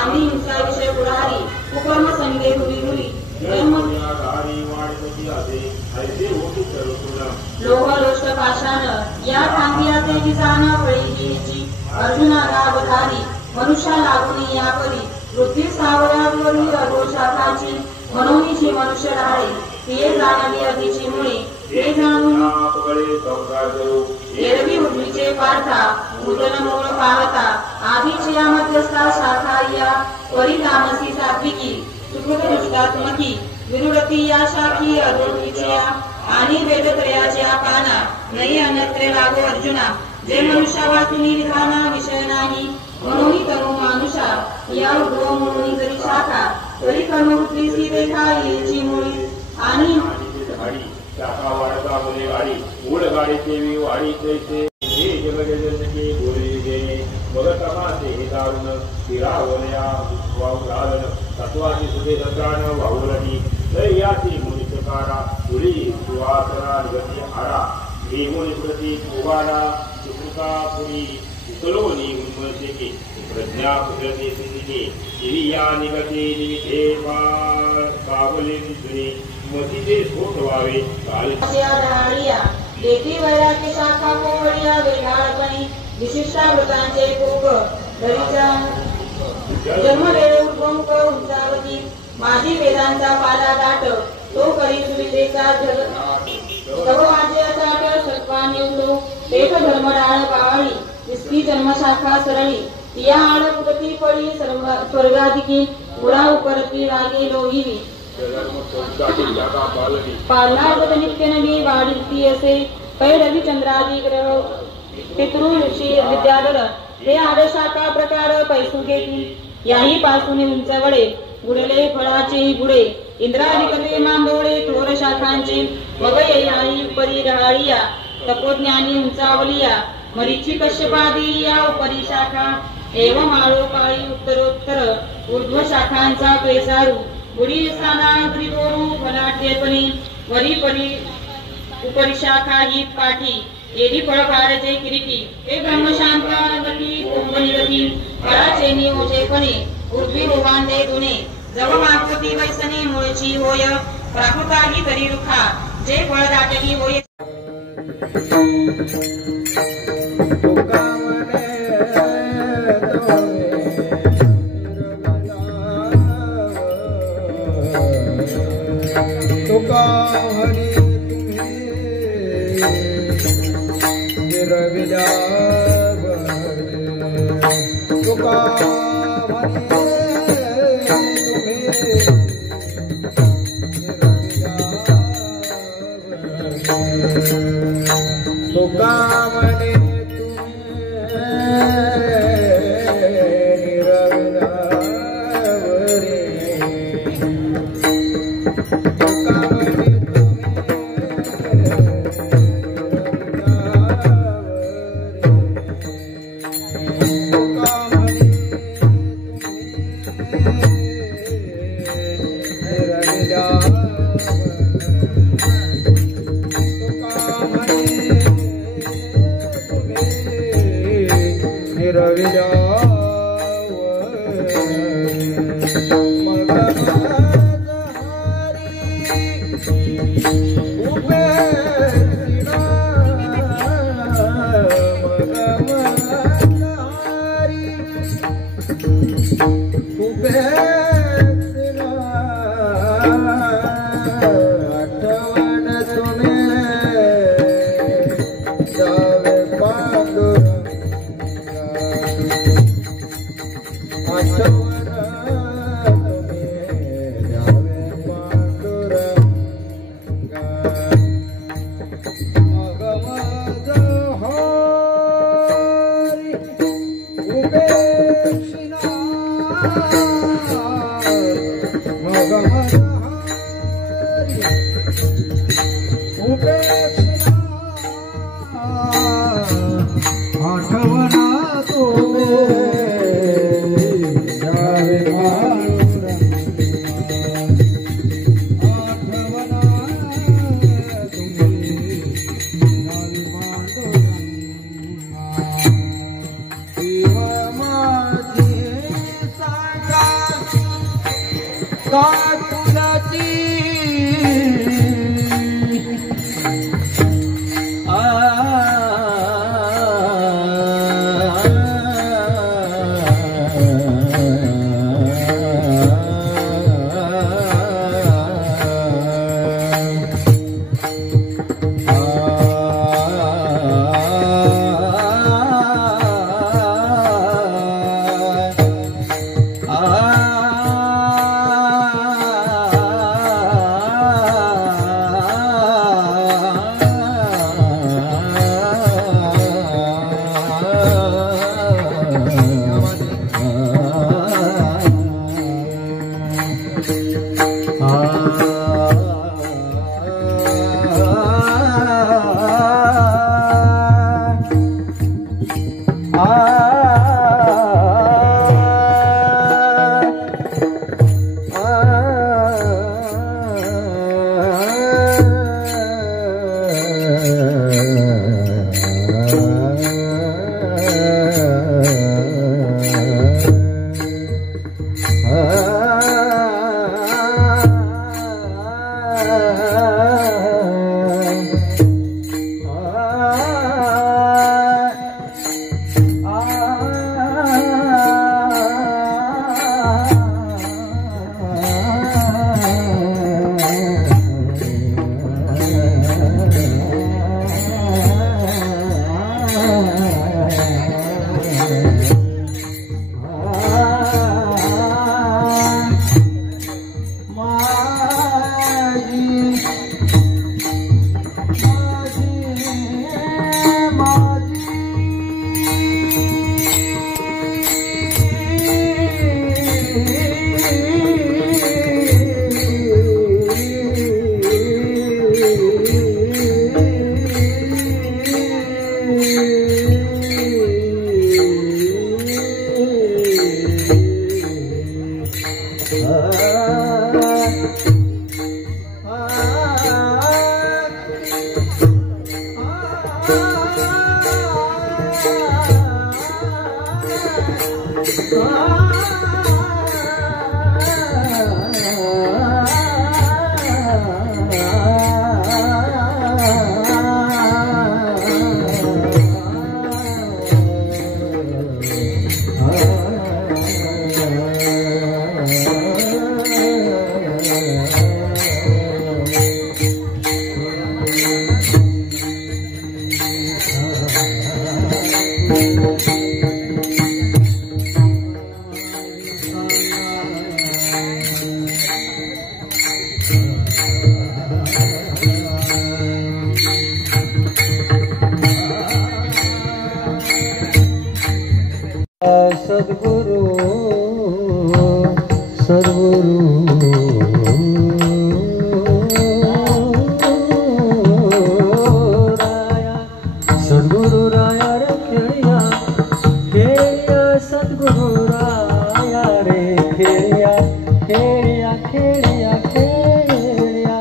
आधी हिंसा विषय पुढारी कुकर्म संगे हुरी हुरी लोह लोष्ट पाषाण या ठांगियाचे विजान फळीची अर्जुनाला अवधारी मनुष्या लागून या परी वृत्ती सावयावरी अघोषाखाची मनोनीची मनुष्य राळे हे जाणली अधिची मुळे हे जाणून एरवी उर्वीचे पार्था उदन मूळ पाहता आधीची या मध्यस्था शाखा या परी तामसी सात्विकी सुकृतदृष्टात्मकी विरुडती या शाखी अधोतीच्या आणि वेदत्रयाच्या पाना नई अन्यत्रे लागो अर्जुना जे मनुष्या वाचुनी विधाना विषय नाही मनोनी तनु मानुषा या उद्भव म्हणून जरी शाखा तरी कर्मवृत्तीसी देखा येची मुळी आणि शाखा वाढता मुले वाढी मूळ गाडीचे मी वाढी तैसे हे जगजनके गोरे गेले मग तमासे हे दारुण स्थिरावलया वावरालन तत्वाची सुधे दत्रान वावरणी लय याची मुनिचकारा तुळी सुवासना निगती हारा हे मुनिप्रती कुवारा सुकृता पुरी उकलोनी उन्मसेके प्रज्ञा कुदरते सिद्धिके दिविया निगते निमिते कावले दिसणे मतीचे स्फोट व्हावे कालच्या देती वैराग्य शाखा कोवळ्या वेगाळपणी विशिष्टावृतांचे कोक धरीच्या जन्मवेळे उद्गमुख उंचावती माझी वेदांचा पाला दाट तो करी सुविधेचा तव माझे अचाट सत्वाने उडो पेट धर्मडाळ पावाळी विस्ती जन्मशाखा सरळी या आड कुदती पडी स्वर्गाधिकी पुरा उपरती लागे लोहिवी पालार्थ नित्य नवी वाढती असे पै रविचंद्रादी ग्रह पितृ ऋषी विद्याधर हे आडशाखा प्रकार पैसू घेतील याही पासून उंचवडे गुडले फळाचे गुडे इंद्राधिकले मांडोळे थोर शाखांचे मग याही परी रहाळिया तपोज्ञानी उंचावलिया मरीची कश्यपादी या उपरी शाखा एवं आळो काळी उत्तरोत्तर ऊर्ध्व शाखांचा पेसारू गुडी साना त्रिगोरू फलाट्यपणी वरी परी उपरी शाखा ही पाठी येरी फळ भारचे किरीटी हे ब्रह्मशांता गती कुंभनिरती फळाचे नियोजेपणे उर्वी रोहांडे दुने जव मागवती वैसने मुळची होय प्राकृताही तरी रुखा जे फळ दाटली होय सद्गुरु सद्गुरु राया सद्गुरु राया रे खेड़िया खेड़िया सद्गुरु राया रे खेड़िया खेड़िया खेड़िया खेड़िया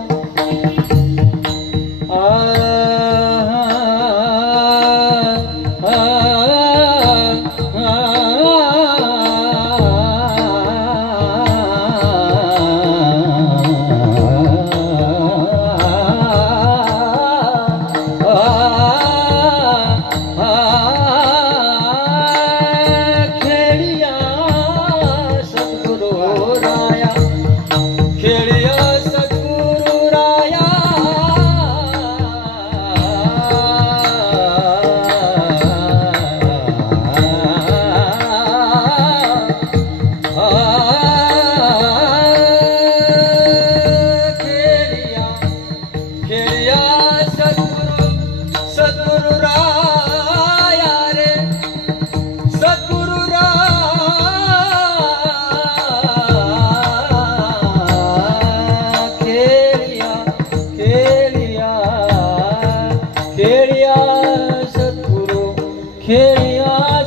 खेड़िया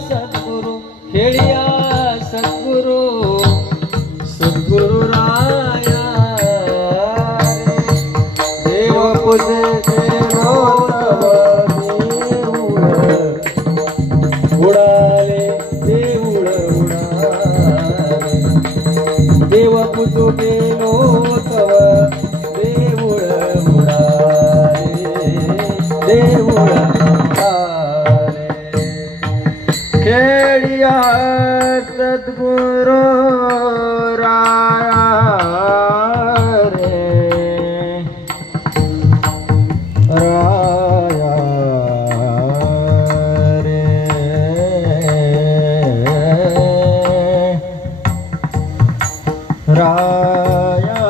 सद्गुरु खेड़िया सद्गुरु सद्गुरु राया देव पूजे देव उडाले देऊळ उडाले देव पुसू गेलो तव देऊळ मुरारे देऊळ मुरारे खेळिया सद्गुरु राया रे राया रे राया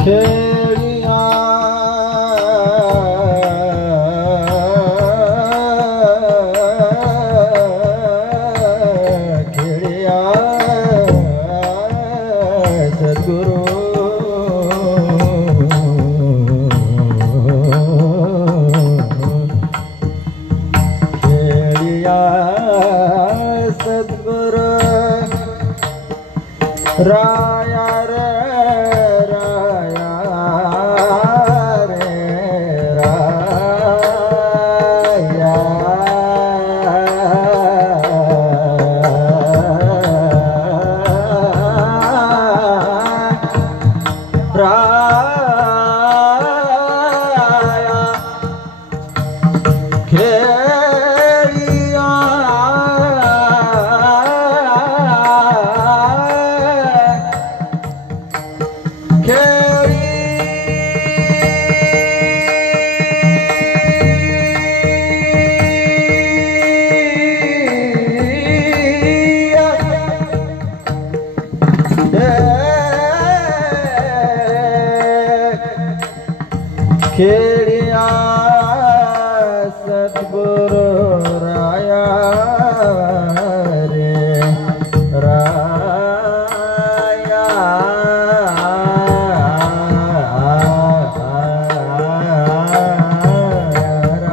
खेळिया खेळिया सद्गुरु खेळिया सद्गुरु राया रे राया रे राया राया खेळिया खेळिया सद्गुरु राया रे राया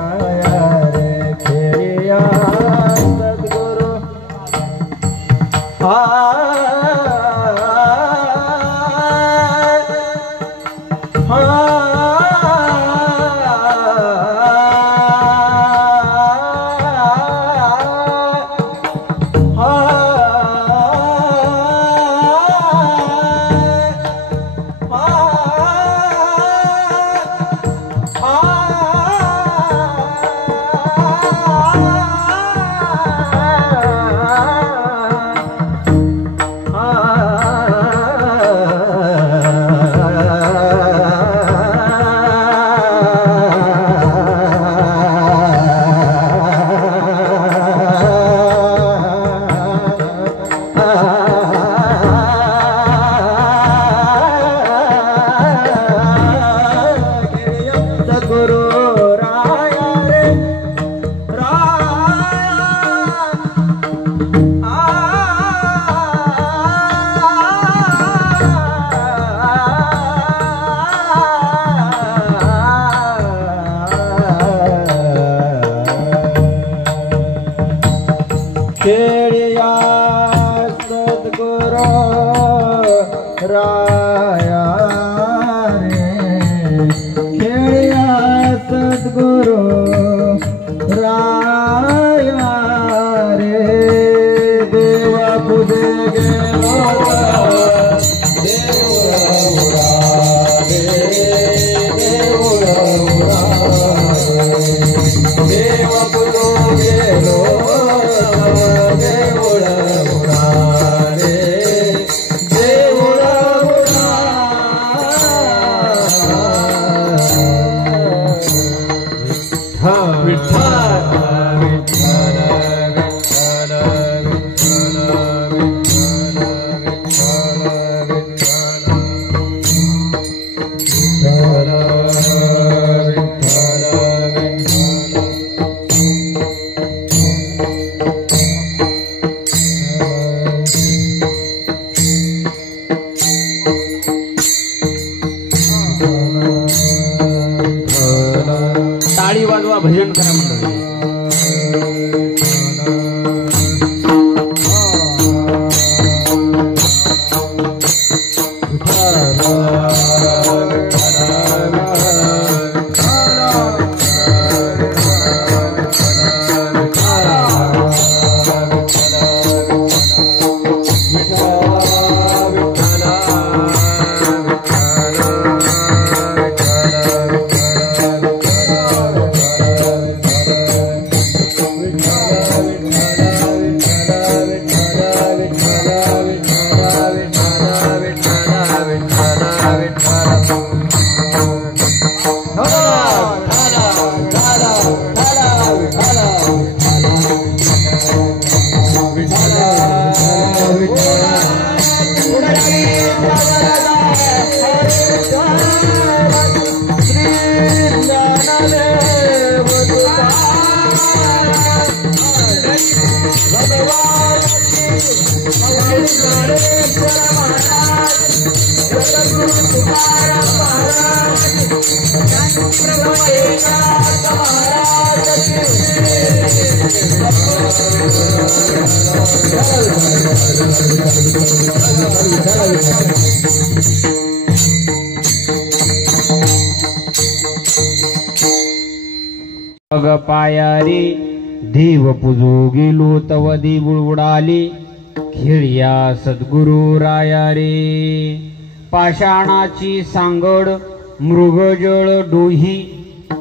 राया रे खेळिया सद्गुरु खेळिया सद्गुरु राया रे खेळिया सद्गुरु राया रे देवा पूजे गेलो देवा पूजो गेलो विठ्ठल विठ्ठल विठ्ठल विठ्ठल पाया रे देव पूजो गेलो तव देऊळ उडाले खेळ्या सद्गुरु राया रे पाषाणाची सांगड मृगजळ डोही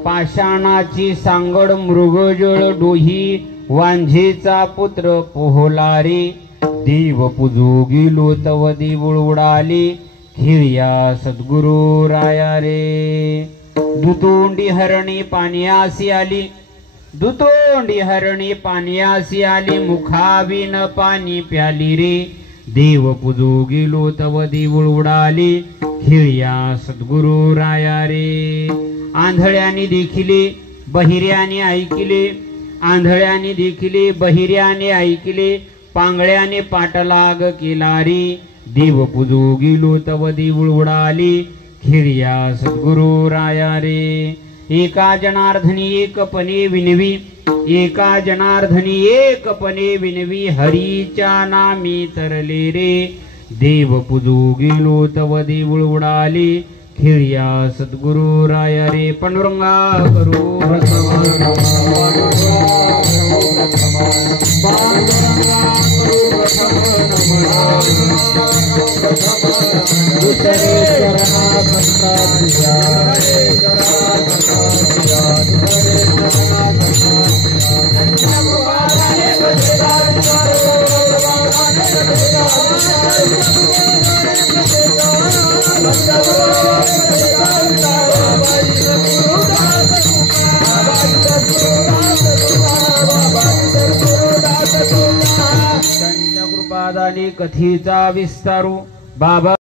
पाषाणाची सांगड मृगजळ डोही वांझेचा पुत्र पोहला रे देव पूजो गेलो तव देऊळ उडाले खेळ्या सद्गुरु राया रे दुतोंडी हरणी पाण्यासी आली दुतोंडी हरणी पाण्यासी आली मुखाविन पाणी प्याली रे देव पूजो गेलो तव देऊळ उडाले खेळ्या सद्गुरु राया रे आंधळ्याने देखिले बहिऱ्याने ऐकिले आंधळ्याने देखिले बहिऱ्याने ऐकिले पांगळ्याने पाठलाग केला रे देव पूजो गेलो तव देऊळ उडाले खेळ्या सद्गुरु राया रे एका जनार्दनी एकपणे विनवी एका जनार्दनी एकपणे विनवी हरीच्या नामी तरले रे देव पूजो गेलो तव देऊळ उडाले खेळ्या सद्गुरु राया रे पांडुरंगा करू कृपादानी कथीचा विस्तारू बाबा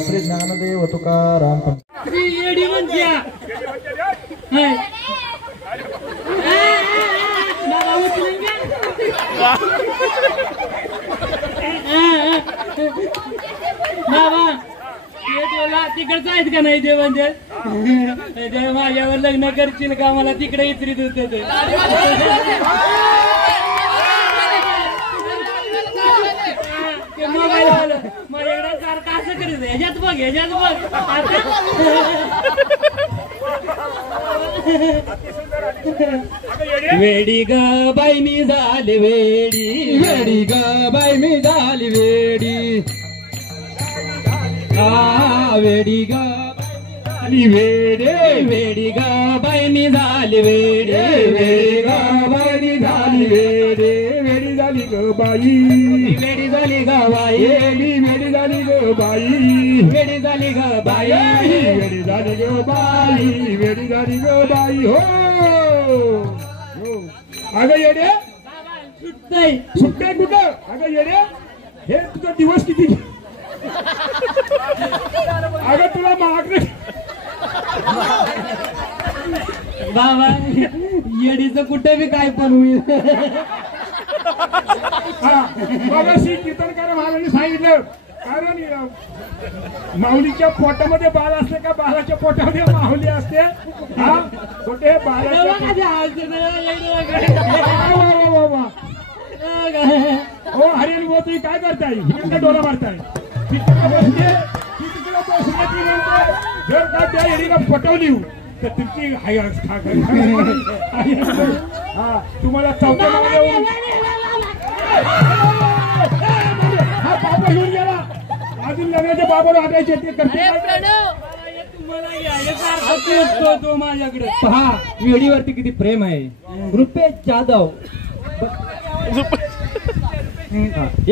श्री ज्ञानदेव तुकाराम तिकडचं आहेत का नाही देव म्हणजे माझ्यावर लग्न करशील का मला तिकडे इतरीत होते ते मोबाईल आलं माझ्याकडे सारखं असं करीत ह्याच्यात बघ ह्याच्यात बघ वेडी ग बाई मी झाली वेडी वेडी ग बाई मी झाली वेडी वेडी ग झाली वेडे वेडी ग बाई मी झाली वेडी वेडी ग बाई झाली वेडे वेडी झाली ग बाई वेडी झाली ग बाई वेडी झाली ग बाई वेडी झाली ग बाई वेडी झाली ग बाई वेडी झाली ग बाई हो अगं येडे सुटतय सुट्ट्या कुठं अगं येडे हे तुझा दिवस किती अगं तुला मागणे बाबा येडीचं कुठे बी काय पण होईल मगाशी कीर्तनकार महाराजांनी सांगितलं कारण माऊलीच्या पोटामध्ये बाळ असते का बाळाच्या पोटामध्ये माऊली असते हा कुठे बाळाच्या हो हरियाण भाऊ तुम्ही काय करताय हिंदा डोला मारताय तिकडे बसते ती म्हणते जर का त्या येडीला पटवली तर तुमची हा तुम्हाला चौथ्या हा बाबा घेऊन गेला अजून लग्नाचे बाबा आणायचे ते करते तो माझ्याकडे पहा वेडीवरती किती प्रेम आहे. रुपेश जाधव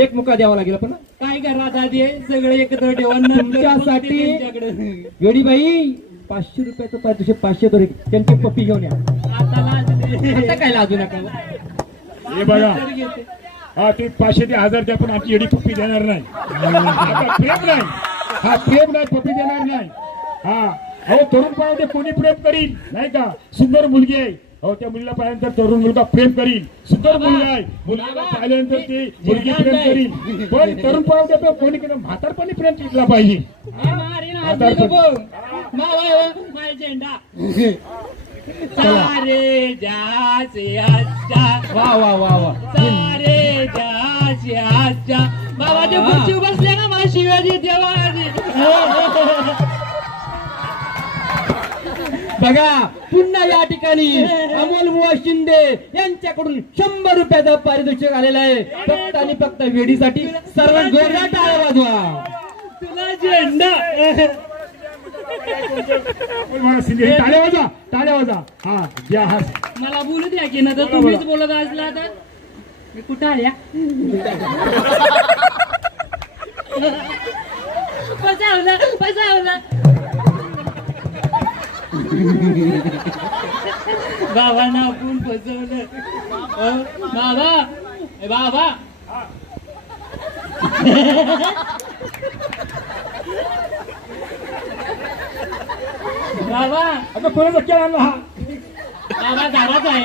एक मुका द्यावा लागेल पण काय करा दादी सगळे एकत्र ठेवून तुमच्यासाठी वेडीबाई 500 रुपयाचं पारितोषिक 500 तरी त्यांची पप्पी घेऊन या. आता काय लाजू नका. हे बघा हा ते 500 ते 1000 द्या पण आमची एडी पप्पी देणार नाही. आता प्रेम नाही हा प्रेम नाही पप्पी देणार नाही. हा अहो तरुण पाहिजे कोणी प्रेम करील नाही का सुंदर मुलगी आहे अहो त्या मुलीला पाहिल्यानंतर तरुण मुलगा प्रेम करील सुंदर मुलगा आहे मुलगा पाहिल्यानंतर ती मुलगी प्रेम करील पण तरुण पाहिजे कोणी केलं म्हातारपणी प्रेम टिकला पाहिजे. सारे जाचे आजच्या वा वा वा वा सारे जाचे आजच्या बाबा ते खुर्ची बसले ना मला शिवाजी देवाजी बघा पुन्हा या ठिकाणी अमोल बुवा शिंदे यांच्याकडून 100 रुपयाचा पारितोषिक आलेला आहे. फक्त आणि फक्त वेडीसाठी सर्व जोरदार टाळ्या वाजवा. तुला झेंडा टाळ्या वाजा टाळ्या वाजा हा द्या हा मला बोलू द्या की ना तर तुम्हीच बोलत असला तर मी कुठं आल्या बसावलं बसावलं बाबा ना आपण फसवलं बाबा बाबा बाबा आता कोणाचा खेळ आणला हा बाबा दाराच आहे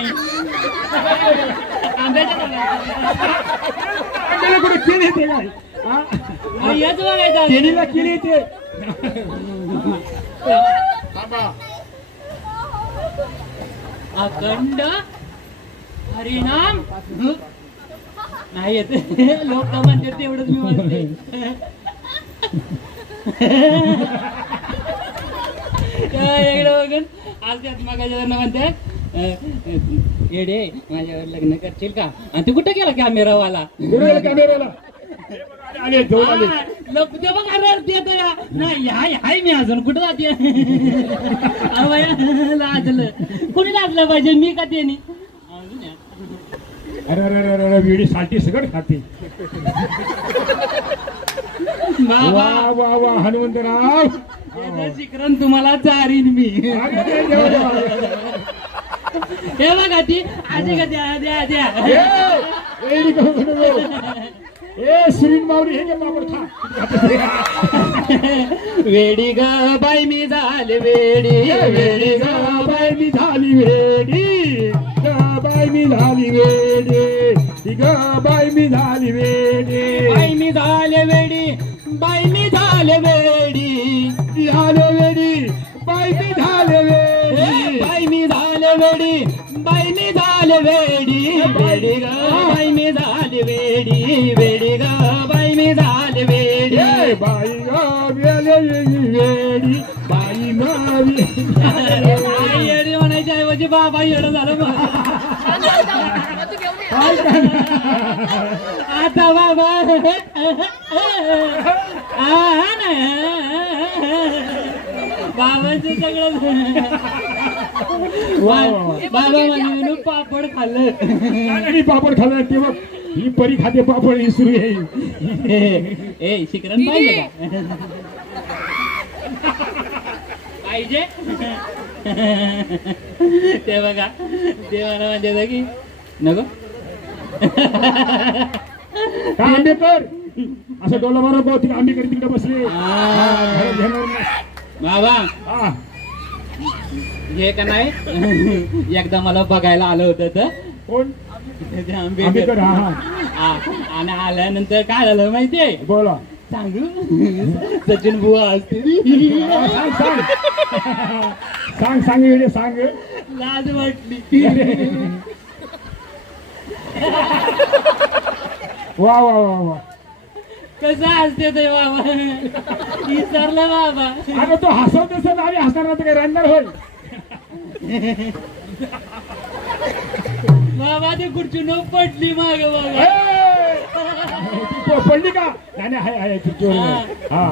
आंब्याला कुठे केली ते काय हेच बघायचं केलीला केली ते अखंड हरिनाम नाही येत लोक म्हणतात तेवढंच मी म्हणते इकडे बघून आज त्यात मागाच्या म्हणतात येडे माझ्यावर लग्न करशील का आणि तू कुठे गेला कॅमेरावाला कॅमेराला आले दोन आले लोक ते बघ देत नाही हाय मी अजून कुठं जाते लाजलं कुणी लाजलं पाहिजे मी का त्याने अरे अरे अरे अरे विडी साल्टी सगळं खाते वा वा वा हनुमंतराव शिकरण तुम्हाला चारीन मी हे बघा ती आधी का द्या द्या द्या श्रीन मावरी हे पापड खा वेडी ग बाई मी झाले वेडी वेडी ग बाई मी झाली वेडी ग बाई मी झाली वेडी ग बाई मी झाली वेडी बाई मी झाले वेडी बाई मी झाले वेडी झाले वेडी बाई मी झाले वेडी बाई मी झाले वेडी बाई मी झाले वेडी वेडी ग बाई मी झाले वेडी वेडी ग बाई मी झाले वेडी बाई ग वेडी बाई मावी येडी म्हणायच्या ऐवजी बाबा येडं झालं आता बाबा बाबांचं सगळं बाबा म्हणजे पापड खाल्लं आणि पापड खाल्लं ते बघ ही परी खाते पापड ही सुरू आहे. ए शिकरण पाहिजे का पाहिजे ते बघा ते मला म्हणजे की नको काय आंबेकर असं डोला मारा भाऊ तिकडे आंबेकर तिकडे बसले. बाबा हा हे का नाही एकदा मला बघायला आलं होतं तर कोण ते आंबेकर? आंबेडकर हा हा हा, आणि आल्यानंतर काय झालं माहितीये बोला सांगू सचिन बुवा असते सांग सांग सांग सांग वेळे सांग. लाज वाटली वा वा वा वा कसं असते ते बाबा विसरलं बाबा अगं तो हसवत असत आम्ही हसणार नव्हतं काय रडणार होय. बाबा ते खुर्चीनं पडली माग बाबा पडली का नाही नाही हाय हाय खुर्चीवर आहे. हा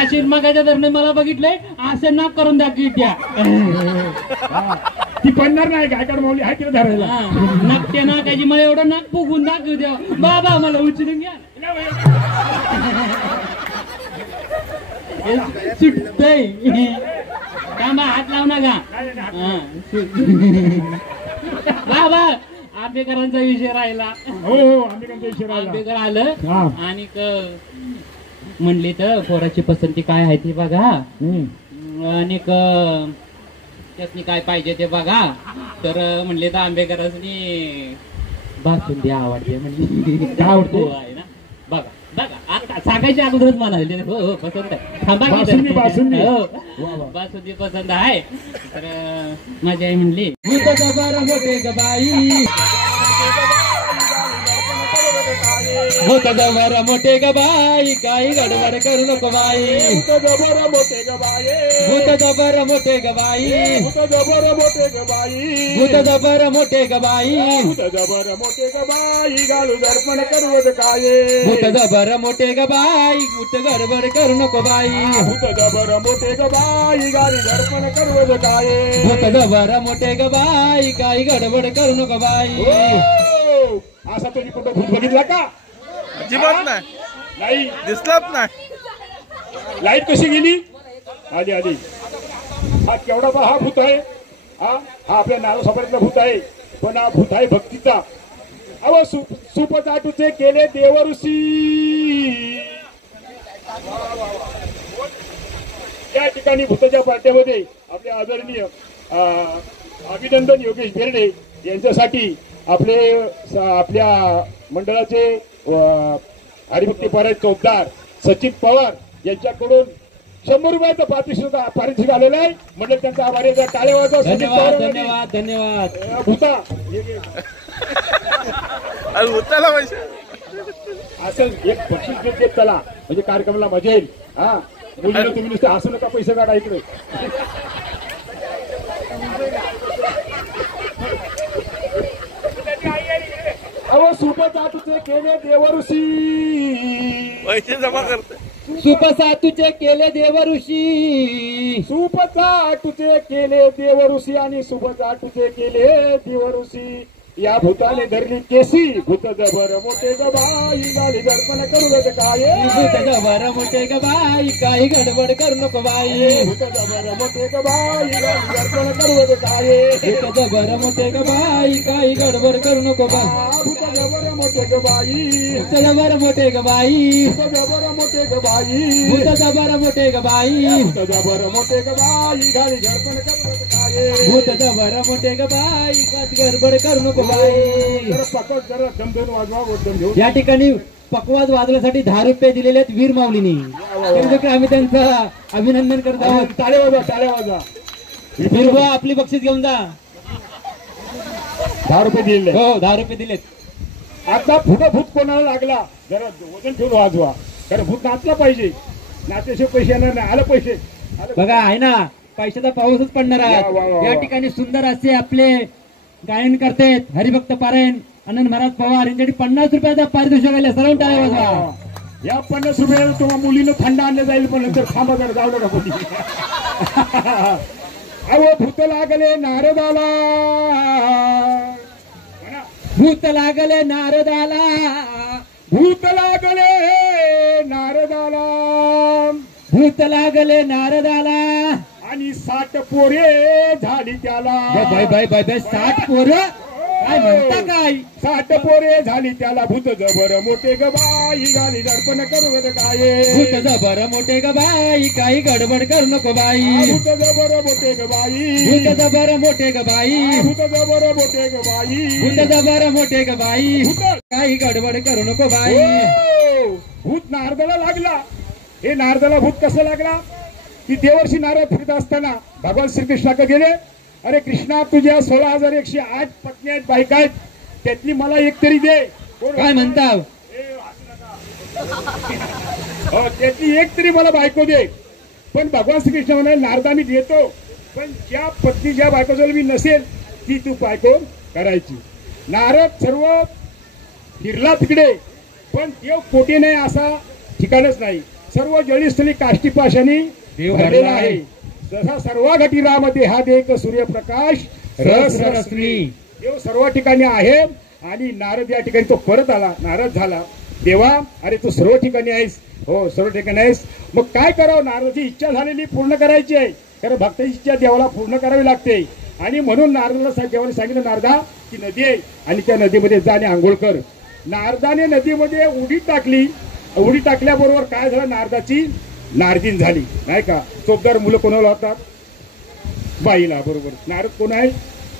आशिष मगाच्या दरम्यान मला बघितलंय असं नाक करून दाखवी त्या हा. ती पडणार नाही गायकड माऊली आहे तिला धरायला. नाकट्या नाकाची मला एवढं नाक फुगून दाखवू द्या बाबा मला उचलून घ्या सुटतय थांबा हात लावू नका हा, बाबा आंबेकरांचा विषय राहिला. हो हो आंबेकरांचा विषय राहिला. आंबेकर आलं हा. आणि म्हणली तर पोराची पसंती काय आहे ती बघा आणि त्यासनी काय पाहिजे ते बघा तर म्हणले तर आंबेकरांनी बासुंदी आवडते म्हणली काय आवडते? हो आहे ना बघा बघा आता सांगायच्या अगोदरच म्हणाले हो हो पसंत आहे थांबा की बासुंदी, जरा. बासुंदी. हो वा, वा. बासुंदी पसंत आहे तर माझी आई म्हणली जबर मोठे ग बाई काही गडबड करू नको बाई जबर मोठे ग बाई भूत जबर मोठे ग बाई जबर मोठे ग बाई भूत जबर मोठे ग बाई जबर मोठे ग बाई घालू दर्पण करवत काय भूत जबर मोठे ग बाई भूत गडबड करू नको बाई भूत जबर मोठे ग बाई घालू दर्पण करवत काय भूत जबर मोठे ग बाई काही गडबड करू नको बाई असा तुम्ही कुठं भूत बघितला का? अजिबात नाही दिसलाच नाही. लाईट कशी गेली आली आली. हा केवढा बा हा भूत आहे हा हा आपल्या नारोसापरीतला भूत आहे पण हा भूत आहे भक्तीचा. अव सुपचाटूचे केले देवऋषी या ठिकाणी भूताच्या पार्ट्यामध्ये आपले आदरणीय अभिनंदन योगेश बेर्डे यांच्यासाठी आपल्या मंडळाचे हरिभक्ती परायण चौकदार सचिन पवार यांच्याकडून 100 रुपयाचं पारितोषिक आलेलं आहे. म्हणजे त्यांचा आभारी आहे. टाळ्या वाजवा सचिन धन्यवाद पवार. धन्यवाद धन्यवाद भूता अरे उचला पैसे असं एक बक्षीस देत चला म्हणजे कार्यक्रमाला मजा येईल. हा मुलीला तुम्ही नुसते हसू नका पैसे काढा इकडे. अहो सुपचाटूचे केले देवऋषी पैसे जमा करते. सुपसातूचे केले देवऋषी सुपचाटूचे केले देवऋषी आणि सुपचाटूचे केले देवऋषी या भूताने धरली केसी भूत जबर मोठे ग बाई गाली दर्पण करू ग काय भूत जबर मोठे ग बाई काही गडबड करू नको बाई भूत जबर मोठे ग बाई गाली दर्पण करू ग काय भूत जबर मोठे ग बाई काही गडबड करू नको बाई भूत जबर मोठे ग बाई भूत जबर मोठे ग बाई भूत जबर मोठे ग बाई भूत जबर मोठे ग बाई भूत जबर मोठे ग बाई गाली दर्पण करू ग काय भूत जबर मोठे ग बाई काही गडबड करू नको बाई जरा पकड जरा दमदम वाजवा वडदम घेऊन या ठिकाणी पकवाज वाजवण्यासाठी 10 रुपये दिलेले आहेत वीर माऊलीनी त्यामुळे आम्ही त्यांचं अभिनंदन करत आहोत. टाळ्या वाजवा टाळ्या वाजवा. वीर बुवा आपली बक्षीस घेऊन जा. 10 रुपये दिले. हो 10 रुपये दिलेत. आता भूत कोणाला लागला जरा वजन ठेवून वाजवा कारण भूत नाचला पाहिजे. नाचल्याशिवाय पैसे येणार नाही. आलं पैसे आलं. बघा आहे ना पैशाचा पाऊसच पडणार वा, वा, आहे. वा. या ठिकाणी सुंदर असे आपले गायन करतेत हरिभक्त पारायण आनंद महाराज पवार यांच्यासाठी 50 रुपयाचा पारितोषिक आले. सर्व टाळ्या वाजवा. या 50 रुपयाला तुम्हाला मुलीनं थंड आणलं जाईल, पण नंतर थांबा जरा, जाऊ नका कोणी. अहो भूत लागले नारदाला, भूत लागले नारदाला, भूत लागले नारदाला, भूत लागले नारदाला, आणि 60 पोरे झाली त्याला. बाय बाय बाय बाय 60 पोरं काय म्हणता काय? 60 पोरे झाली त्याला. भूत जबर मोठे ग बाई, गाली दर्पण करू काय. भूत जबर मोठे ग बाई, काही गडबड करू नको बाई. भूत जबर मोठे ग बाई, भूत जबर मोठे ग बाई, भूत जबर मोठे ग बाई, भूत जबर मोठे ग बाई, भूत काही गडबड करू नको बाई. भूत नारदाला लागला. हे नारदाला भूत कसं लागला की देवर्षी नारद फिरत असताना भगवान श्रीकृष्णाकडे गेले. अरे कृष्णा, तुझ्या 16,108 पत्नी आहेत, बायका आहेत, त्यातली मला एक तरी दे. काय म्हणता? त्यातली एक तरी मला बायको दे. पण भगवान श्रीकृष्ण म्हणाले, नारदा मी देतो, पण ज्या पत्नी ज्या बायकोजवळ मी नसेल ती तू बायको करायची. नारद सर्व फिरला तिकडे, पण देव कोठे नाही असा ठिकाणच नाही. सर्व जळीस्थळी काष्टीपाशाने भरलेला आहे. जसा सर्व घटिरामध्ये हा देख सूर्यप्रकाश रस रसनी. देव सर्व ठिकाणी आहे. आणि नारद या ठिकाणी तो परत आला. नारद झाला, देवा अरे तू सर्व ठिकाणी आहेस. हो सर्व ठिकाणी आहेस. मग काय करावं? नारदाची इच्छा झालेली पूर्ण करायची आहे. कारण भक्ताची इच्छा देवाला पूर्ण करावी लागते. आणि म्हणून नारदाला देवाने सांगितलं, नारदा ती नदी आहे आणि त्या नदीमध्ये जा आणि आंघोळ कर. नारदाने नदीमध्ये उडी टाकली. उडी टाकल्याबरोबर काय झालं? नारदाची नारदीन झाली, नाही का. चोपदार मुलं कोणाला होतात? बाईला. बरोबर. नारद कोण आहे?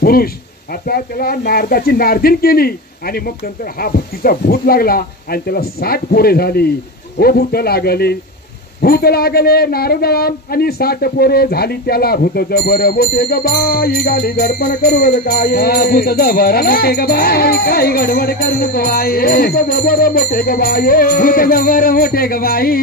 पुरुष. आता त्याला नारदाची नारदीन केली आणि मग नंतर हा भक्तीचा भूत लागला आणि त्याला 60 पोरे झाली. ओ भूत लागले, भूत लागले नारदाला आणि 60 पोरे झाली त्याला. भूत जबर मोठे ग बाई, गाली दर्पण करू काय. भूत जबर मोठे ग बाई, काही गडबड करू नको बाई. भूत जबर मोठे ग बाई, भूत जबर मोठे ग बाई,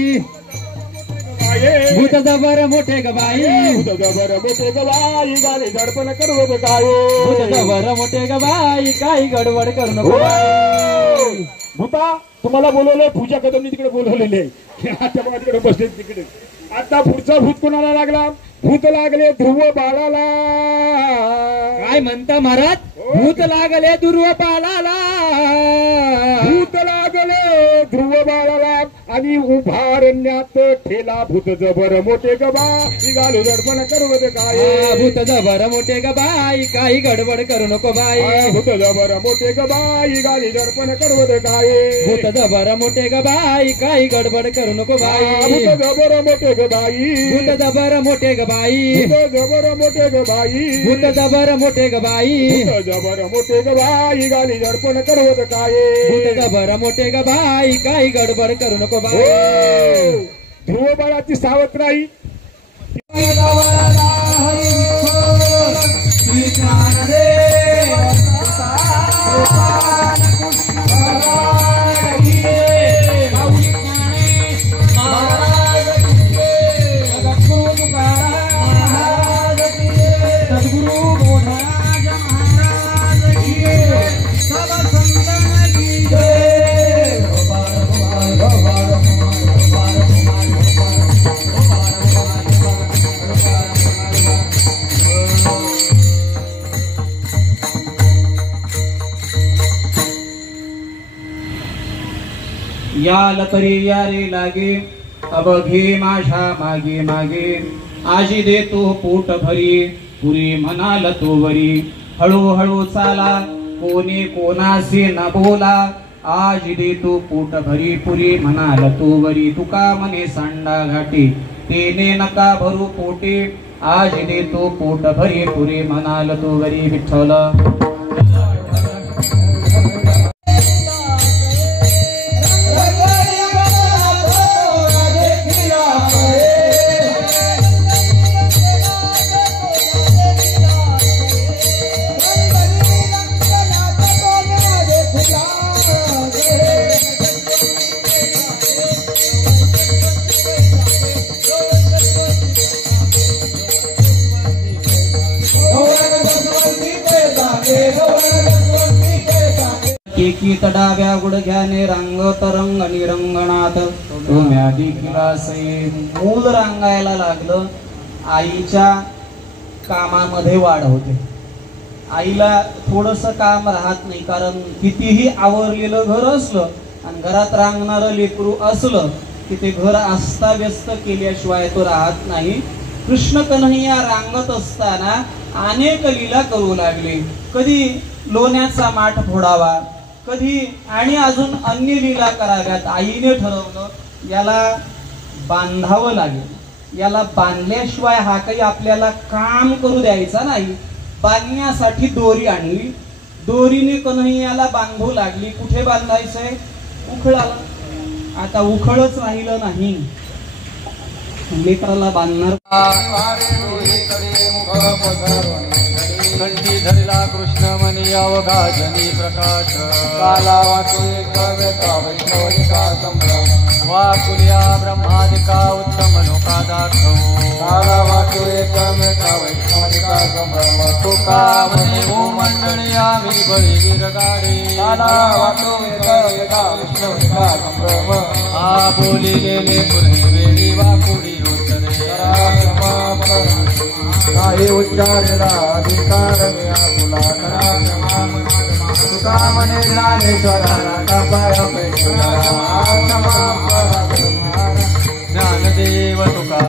भूत जबर मोठे ग बाई, भूत जबर मोठे ग बाई, गाली दर्पण करू काय. भूत जबर मोठे ग बाई, काही गडबड करू नको बाई. भूता तुम्हाला बोलवलंय, पूजा कदमनी तिकडे बोलवलेले, आता बघा तिकडे बसले तिकडे. आता पुढचा भूत कोणाला लागला? भूत लागले ध्रुव बाळाला. काय म्हणता महाराज? भूत लागले ध्रुव बाळाला, भूत लागले ध्रुव बाळाला आणि उभारण्यात ठेला. भूत जबर मोठे ग बाई, गालू दर्पण करवत काय. भूत जबर मोठे ग बाई, काही गडबड करू नको बाई. भूत जबर मोठे ग बाई, गाली दर्पण करवत काय. भूत जबर मोठे ग बाई, काही गडबड करू नको बाई. भूत जबर मोठे ग बाई, भूत जबर मोठे ग बाई, भूत जबर मोठे ग बाई, भूत जबर मोठे ग बाई, भूत जबर मोठे ग बाई, गाली दर्पण करवत काय. भूत जबर मोठे ग बाई, काही गडबड करू नको बाई. ध्रुव बाळाची सावत्राई. याल तरी यारे लागे, अबघे माझ्या मागे मागे. आजी देतो पोट भरी, पुरी म्हणाल तो वरी. हळूहळू चाला, कोणी कोणाशी न बोला. आज देतो पोट भरी, पुरी म्हणाल तो वरी. तुका म्हणे सांडा घाटी, तेने नका भरू पोटे. आज देतो पोट भरी, पुरी म्हणाल तो वरी. विठ्ठल. Oh, टेकीत डाव्या गुडघ्याने रांगत रंग निरंगणात तुम्या देखील असे मूल रांगायला लागलं. आईच्या कामामध्ये वाढ होते. आईला थोडस काम राहत नाही, कारण कितीही आवरलेलं घर असलं आणि घरात रांगणारं लेकरू असलं की ते घर अस्ताव्यस्त केल्याशिवाय तो राहत नाही. कृष्ण कन्हैया रांगत असताना अनेक लीला करू लागले. कधी लोण्याचा माठ फोडावा, कधी आणि अजून अन्य लीला कराव्यात. आईने ठरवलं याला बांधावं लागेल, याला बांधल्याशिवाय हा काही आपल्याला काम करू द्यायचा नाही. बांधण्यासाठी दोरी आणली. दोरीने कन्हैयाला बांधू लागली. कुठे बांधायचंय? उखळाला. आता उखळच राहिलं नाही, लेकराला बांधणार. कंठी धरला कृष्ण मनी अवघा जनी प्रकाश काला वाटू एक वैष्णवनिका संभ्रम वाकुल्या ब्रह्मादिका उत्तम लोका दाखव काला वाटू एक वैष्णवनिका संभ्रम तुका म्हणे भूमंडळी आम्ही बळीवीर गाडी काला वाटू एक वैष्णवनिका संभ्रम आ बोली गेले पुढे वेळी वाकुडी उतरे काही उच्चारला अधिकार व्याकुला तुका म्हणे ज्ञानेश्वरा पाय